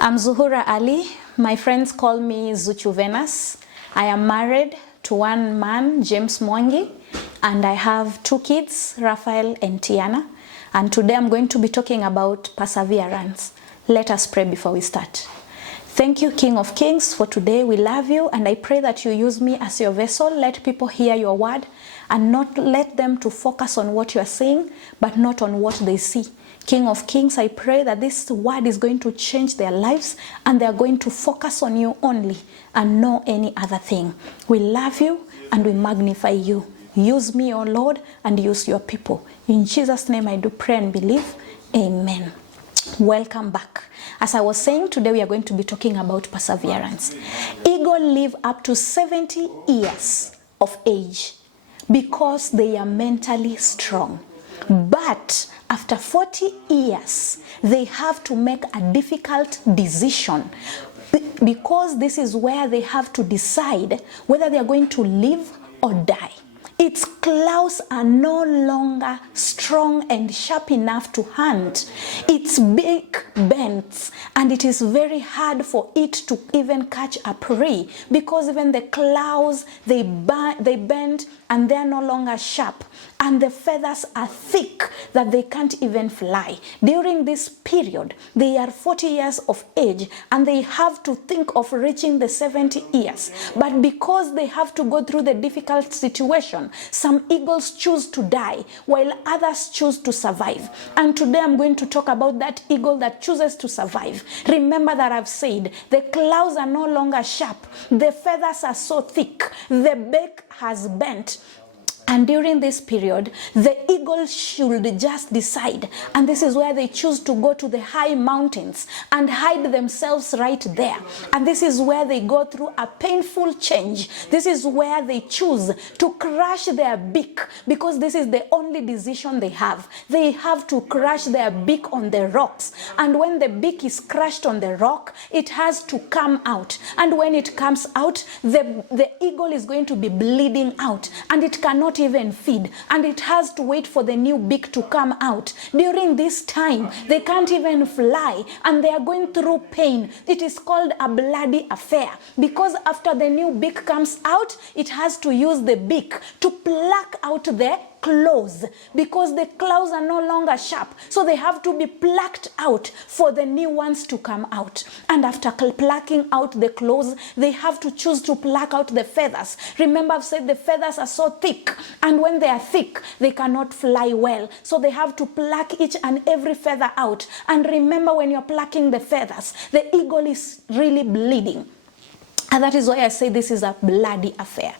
I'm Zuhura Ali. My friends call me Zuchu Venus. I am married to one man, James Mwangi, and I have two kids, Raphael and Tiana. And today I'm going to be talking about perseverance. Let us pray before we start. Thank you, King of Kings, for today. We love you, and I pray that you use me as your vessel. Let people hear your word and not let them to focus on what you are saying, but not on what they see. King of Kings, I pray that this word is going to change their lives and they are going to focus on you only and no any other thing. We love you and we magnify you. Use me, O Lord, and use your people. In Jesus' name I do pray and believe. Amen. Welcome back. As I was saying, today we are going to be talking about perseverance. Eagles live up to 70 years of age because they are mentally strong. But after 40 years, they have to make a difficult decision because this is where they have to decide whether they are going to live or die. Its claws are no longer strong and sharp enough to hunt. Its beak bends, and it is very hard for it to even catch a prey because even the claws, they bend and they are no longer sharp, and the feathers are thick that they can't even fly. During this period, they are 40 years of age and they have to think of reaching the 70 years. But because they have to go through the difficult situation, some eagles choose to die while others choose to survive. And today I'm going to talk about that eagle that chooses to survive. Remember that I've said the claws are no longer sharp, the feathers are so thick, the beak has bent. And during this period, the eagle should just decide. And this is where they choose to go to the high mountains and hide themselves right there. And this is where they go through a painful change. This is where they choose to crush their beak because this is the only decision they have. They have to crush their beak on the rocks. And when the beak is crushed on the rock, it has to come out. And when it comes out, the eagle is going to be bleeding out. And it cannot even feed, and it has to wait for the new beak to come out. During this time, they can't even fly and they are going through pain. It is called a bloody affair because after the new beak comes out, it has to use the beak to pluck out the claws because the claws are no longer sharp, so they have to be plucked out for the new ones to come out. And after plucking out the claws, they have to choose to pluck out the feathers. Remember, I've said the feathers are so thick, and when they are thick, they cannot fly well, so they have to pluck each and every feather out. And remember, when you're plucking the feathers, the eagle is really bleeding, and that is why I say this is a bloody affair.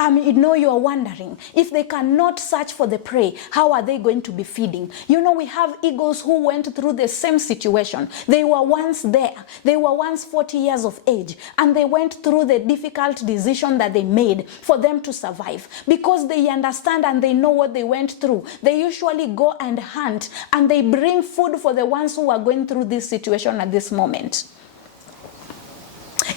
You know, you are wondering, if they cannot search for the prey, how are they going to be feeding? You know, we have eagles who went through the same situation. They were once there. They were once 40 years of age, and they went through the difficult decision that they made for them to survive because they understand and they know what they went through. They usually go and hunt, and they bring food for the ones who are going through this situation at this moment.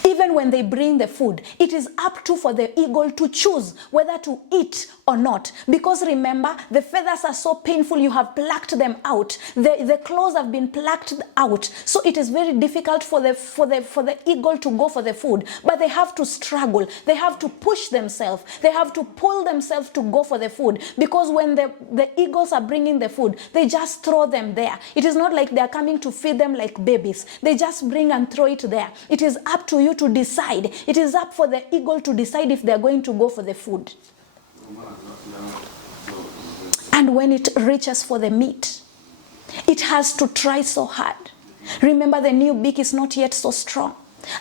Even when they bring the food, it is up to for the eagle to choose whether to eat or not. Because remember, the feathers are so painful, you have plucked them out. The claws have been plucked out. So it is very difficult for the eagle to go for the food. But they have to struggle. They have to push themselves. They have to pull themselves to go for the food. Because when the eagles are bringing the food, they just throw them there. It is not like they are coming to feed them like babies. They just bring and throw it there. It is up to you to decide. It is up for the eagle to decide if they are going to go for the food. And when it reaches for the meat, it has to try so hard. Remember, the new beak is not yet so strong,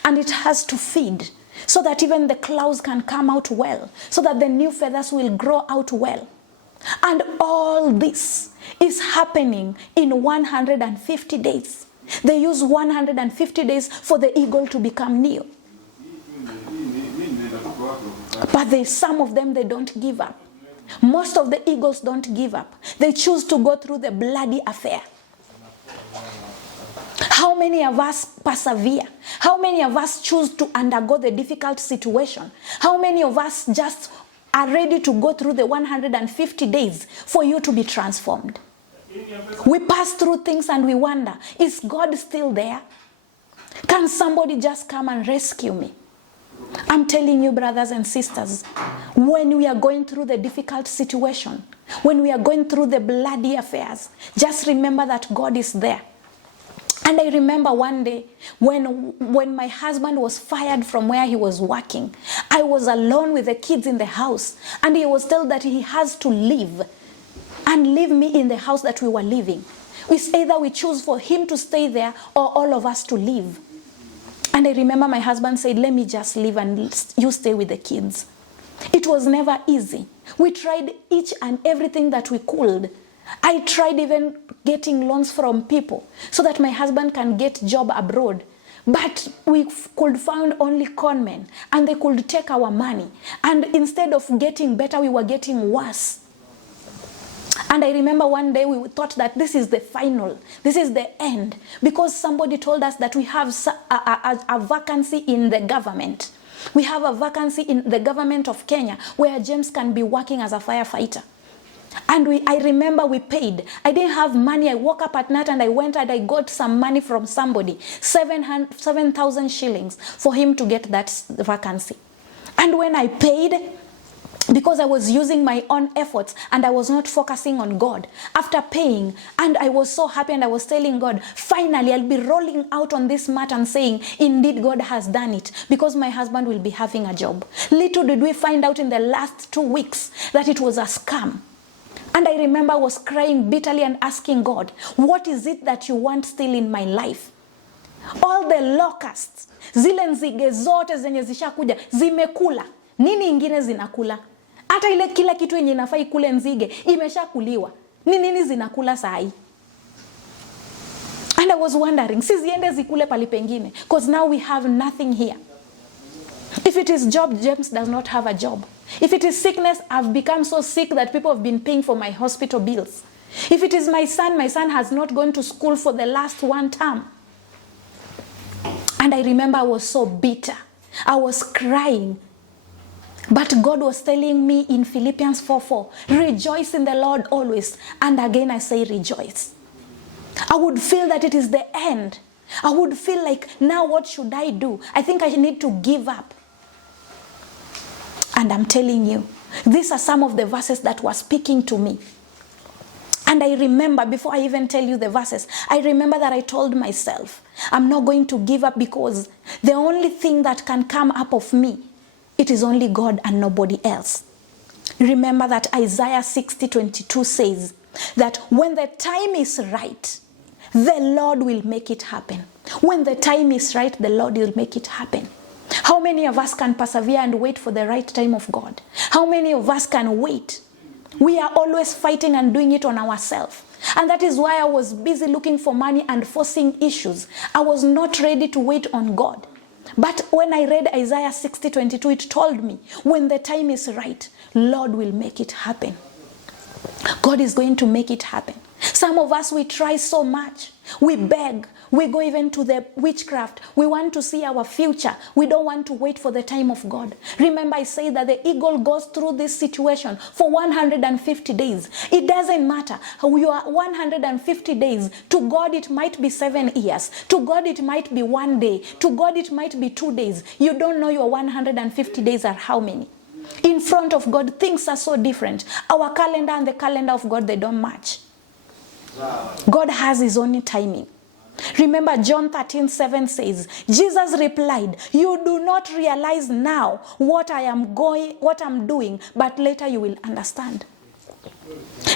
and it has to feed so that even the claws can come out well, so that the new feathers will grow out well. And all this is happening in 150 days. They use 150 days for the eagle to become new. But some of them, they don't give up. Most of the eagles don't give up. They choose to go through the bloody affair. How many of us persevere? How many of us choose to undergo the difficult situation? How many of us just are ready to go through the 150 days for you to be transformed? We pass through things and we wonder, is God still there? Can somebody just come and rescue me? I'm telling you, brothers and sisters, when we are going through the difficult situation, when we are going through the bloody affairs, just remember that God is there. And I remember one day when my husband was fired from where he was working, I was alone with the kids in the house, and he was told that he has to leave and leave me in the house that we were living. It's either we choose for him to stay there or all of us to leave. And I remember my husband said, let me just leave and you stay with the kids. It was never easy. We tried each and everything that we could. I tried even getting loans from people so that my husband can get job abroad. But we could find only conmen, and they could take our money. And instead of getting better, we were getting worse. And I remember one day we thought that this is the final, this is the end, because somebody told us that we have a vacancy in the government. We have a vacancy in the government of Kenya where James can be working as a firefighter. And I remember we paid. I didn't have money. I woke up at night and I went and I got some money from somebody, 7,000 shillings for him to get that vacancy. And when I paid, because I was using my own efforts and I was not focusing on God, after paying, and I was so happy and I was telling God, finally I'll be rolling out on this mat and saying, indeed God has done it, because my husband will be having a job. Little did we find out in the last 2 weeks that it was a scam. And I remember I was crying bitterly and asking God, what is it that you want still in my life? All the locusts, zile nzige zote zenye zishakuja, zimekula. Nini ingine zinakula? Hata ile kila kitu yenye inafaa ikule nzige, imeshakuliwa. Nini zinakula saa hii? And I was wondering, si ziende zikule pali pengine? Because now we have nothing here. If it is job, James does not have a job. If it is sickness, I've become so sick that people have been paying for my hospital bills. If it is my son has not gone to school for the last 1 term. And I remember I was so bitter. I was crying. But God was telling me in Philippians 4:4, rejoice in the Lord always. And again I say rejoice. I would feel that it is the end. I would feel like, now what should I do? I think I need to give up. And I'm telling you, these are some of the verses that were speaking to me. And I remember, before I even tell you the verses, I remember that I told myself, I'm not going to give up, because the only thing that can come up of me, it is only God and nobody else. Remember that Isaiah 60:22 says that when the time is right, the Lord will make it happen. When the time is right, the Lord will make it happen. How many of us can persevere and wait for the right time of God? How many of us can wait? We are always fighting and doing it on ourselves. And that is why I was busy looking for money and forcing issues. I was not ready to wait on God. But when I read Isaiah 60:22, it told me, when the time is right, Lord will make it happen. God is going to make it happen. Some of us, we try so much. We beg. We go even to the witchcraft. We want to see our future. We don't want to wait for the time of God. Remember, I say that the eagle goes through this situation for 150 days. It doesn't matter. You are 150 days. To God, it might be 7 years. To God, it might be 1 day. To God, it might be 2 days. You don't know your 150 days are how many. In front of God, things are so different. Our calendar and the calendar of God, they don't match. God has his own timing. Remember, John 13:7 says, Jesus replied, you do not realize now what I'm doing, but later you will understand.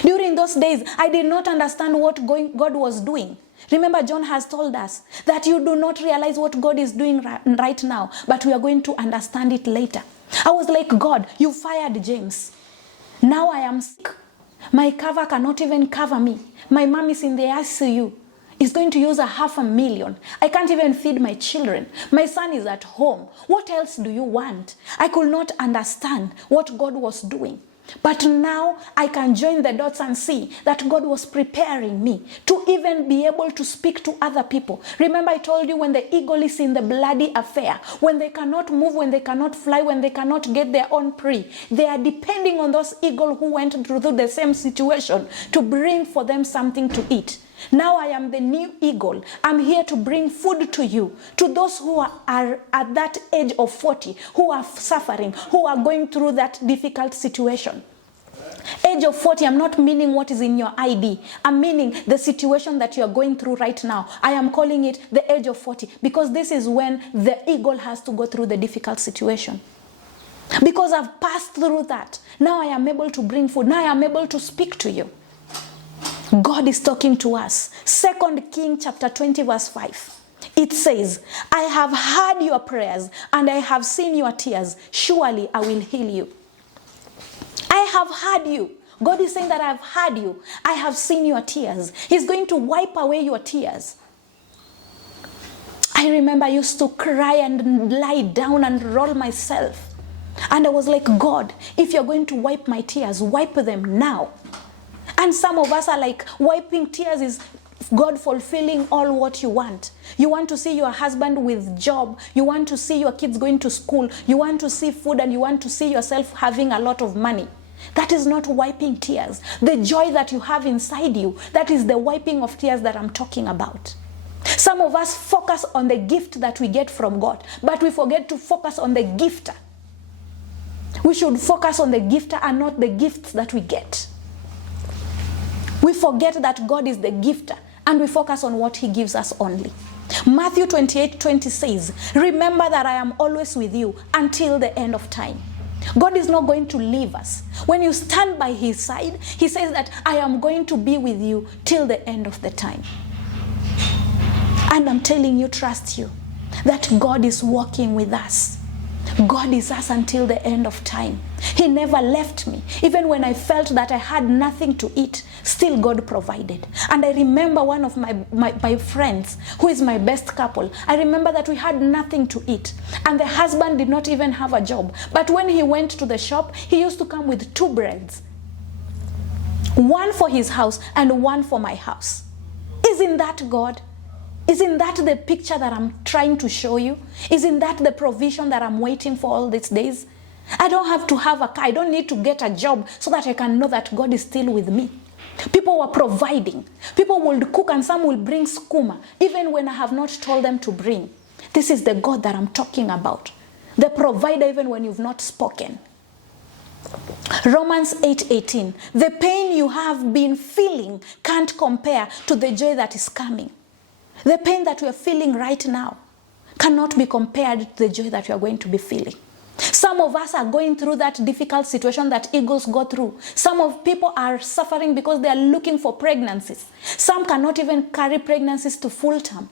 During those days, I did not understand what God was doing. Remember, John has told us that you do not realize what God is doing right now, but we are going to understand it later. I was like, God, you fired James. Now I am sick. My cover cannot even cover me. My mom is in the ICU. Is going to use $500,000. I can't even feed my children. My son is at home. What else do you want? I could not understand what God was doing. But now I can join the dots and see that God was preparing me to even be able to speak to other people. Remember, I told you when the eagle is in the bloody affair, when they cannot move, when they cannot fly, when they cannot get their own prey, they are depending on those eagles who went through the same situation to bring for them something to eat. Now I am the new eagle. I'm here to bring food to you, to those who are at that age of 40, who are suffering, who are going through that difficult situation. Age of 40, I'm not meaning what is in your ID. I'm meaning the situation that you are going through right now. I am calling it the age of 40 because this is when the eagle has to go through the difficult situation. Because I've passed through that. Now I am able to bring food. Now I am able to speak to you. God is talking to us. 2 Kings chapter 20 verse 5. It says, I have heard your prayers and I have seen your tears. Surely I will heal you. I have heard you. God is saying that I have heard you. I have seen your tears. He's going to wipe away your tears. I remember I used to cry and lie down and roll myself. And I was like, God, if you're going to wipe my tears, wipe them now. And some of us are like, wiping tears is God fulfilling all what you want. You want to see your husband with job. You want to see your kids going to school. You want to see food and you want to see yourself having a lot of money. That is not wiping tears. The joy that you have inside you, that is the wiping of tears that I'm talking about. Some of us focus on the gift that we get from God, but we forget to focus on the gifter. We should focus on the gifter and not the gifts that we get. We forget that God is the gifter and we focus on what he gives us only. Matthew 28:20 says, remember that I am always with you until the end of time. God is not going to leave us. When you stand by his side, he says that I am going to be with you till the end of the time. And I'm telling you, trust you, that God is walking with us. God is us until the end of time. He never left me. Even when I felt that I had nothing to eat, still God provided. And I remember one of my friends, who is my best couple, I remember that we had nothing to eat. And the husband did not even have a job. But when he went to the shop, he used to come with 2 breads. One for his house and one for my house. Isn't that God? Isn't that the picture that I'm trying to show you? Isn't that the provision that I'm waiting for all these days? I don't have to have a car. I don't need to get a job so that I can know that God is still with me. People were providing. People will cook and some will bring skuma, even when I have not told them to bring. This is the God that I'm talking about. The provider even when you've not spoken. Romans 8:18. The pain you have been feeling can't compare to the joy that is coming. The pain that we are feeling right now cannot be compared to the joy that we are going to be feeling. Some of us are going through that difficult situation that eagles go through. Some of people are suffering because they are looking for pregnancies. Some cannot even carry pregnancies to full term.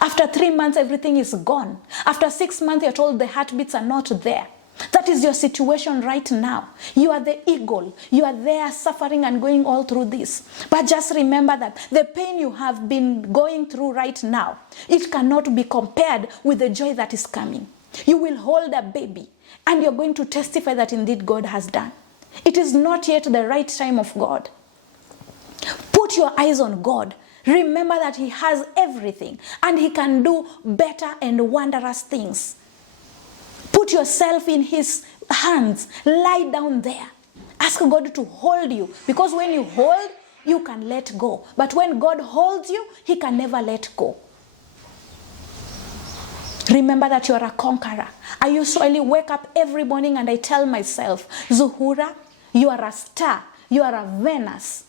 After 3 months, everything is gone. After 6 months, you're told the heartbeats are not there. That is your situation right now. You are the eagle. You are there suffering and going all through this. But just remember that the pain you have been going through right now, it cannot be compared with the joy that is coming. You will hold a baby and you're going to testify that indeed God has done. It is not yet the right time of God. Put your eyes on God. Remember that he has everything and he can do better and wondrous things. Put yourself in his hands. Lie down there. Ask God to hold you. Because when you hold, you can let go. But when God holds you, he can never let go. Remember that you are a conqueror. I usually wake up every morning and I tell myself, Zuhura, you are a star. You are a Venus.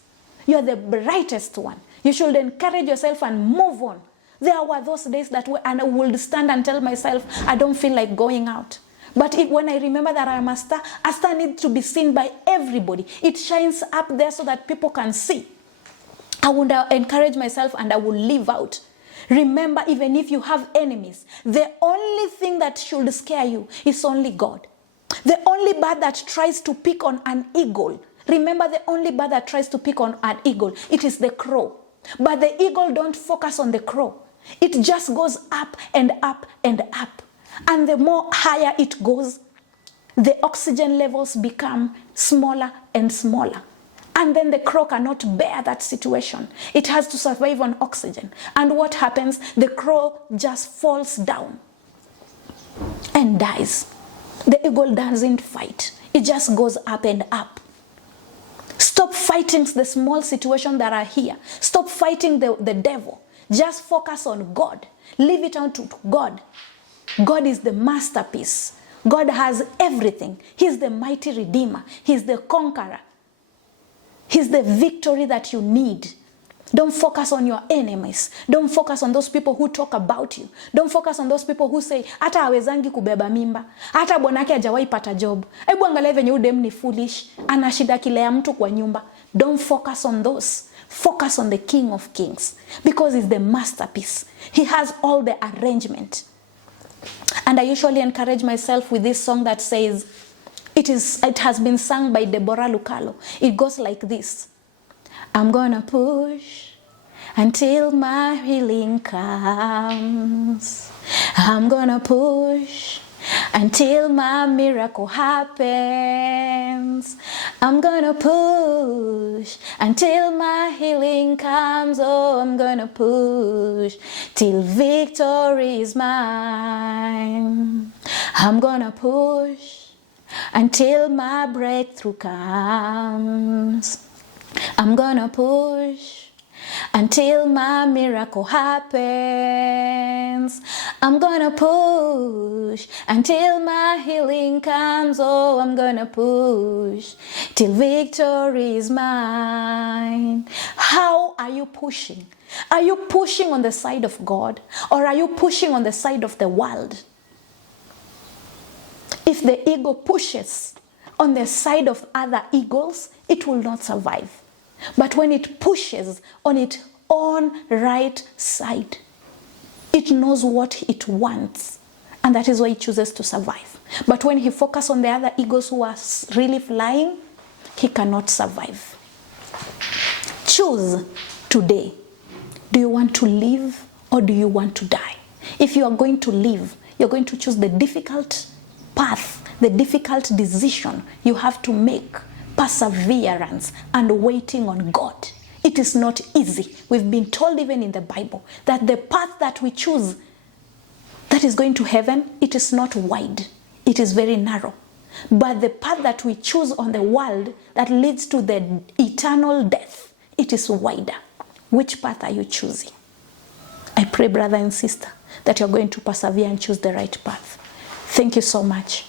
You are the brightest one. You should encourage yourself and move on. There were those days that I would stand and tell myself, I don't feel like going out. But when I remember that I am a star needs to be seen by everybody. It shines up there so that people can see. I would encourage myself and I will live out. Remember, even if you have enemies, the only thing that should scare you is only God. The only bird that tries to pick on an eagle, remember the only bird that tries to pick on an eagle, it is the crow. But the eagle don't focus on the crow. It just goes up and up and up. And the more higher it goes, the oxygen levels become smaller and smaller. And then the crow cannot bear that situation. It has to survive on oxygen. And what happens? The crow just falls down and dies. The eagle doesn't fight. It just goes up and up. Stop fighting the small situations that are here. Stop fighting the devil. Just focus on God. Leave it out to God. God is the masterpiece. God has everything. He's the mighty redeemer. He's the conqueror. He's the victory that you need. Don't focus on your enemies. Don't focus on those people who talk about you. Don't focus on those people who say, hata hawezangi kubeba mimba. Hata bwanake hajawahi pata job. Hebu angalia venye huyu dem ni foolish. Ana shida kilea mtu kwa nyumba. Don't focus on those. Focus on the King of Kings. Because he's the masterpiece. He has all the arrangement. And I usually encourage myself with this song that says, it has been sung by Deborah Lucalo. It goes like this. I'm gonna push until my healing comes. I'm gonna push until my miracle happens. I'm gonna push until my healing comes. Oh, I'm gonna push till victory is mine. I'm gonna push until my breakthrough comes. I'm gonna push until my miracle happens. I'm gonna push until my healing comes. Oh, I'm gonna push till victory is mine. How are you pushing? Are you pushing on the side of God, or are you pushing on the side of the world? If the eagle pushes on the side of other eagles, it will not survive. But when it pushes on its own right side, it knows what it wants, and that is why it chooses to survive. But when he focuses on the other eagles who are really flying, he cannot survive. Choose today. Do you want to live, or do you want to die? If you are going to live, you're going to choose the difficult path, the difficult decision you have to make. Perseverance and waiting on God. It is not easy. We've been told even in the Bible that the path that we choose that is going to heaven, it is not wide. It is very narrow. But the path that we choose on the world that leads to the eternal death, it is wider. Which path are you choosing? I pray, brother and sister, that you're going to persevere and choose the right path. Thank you so much.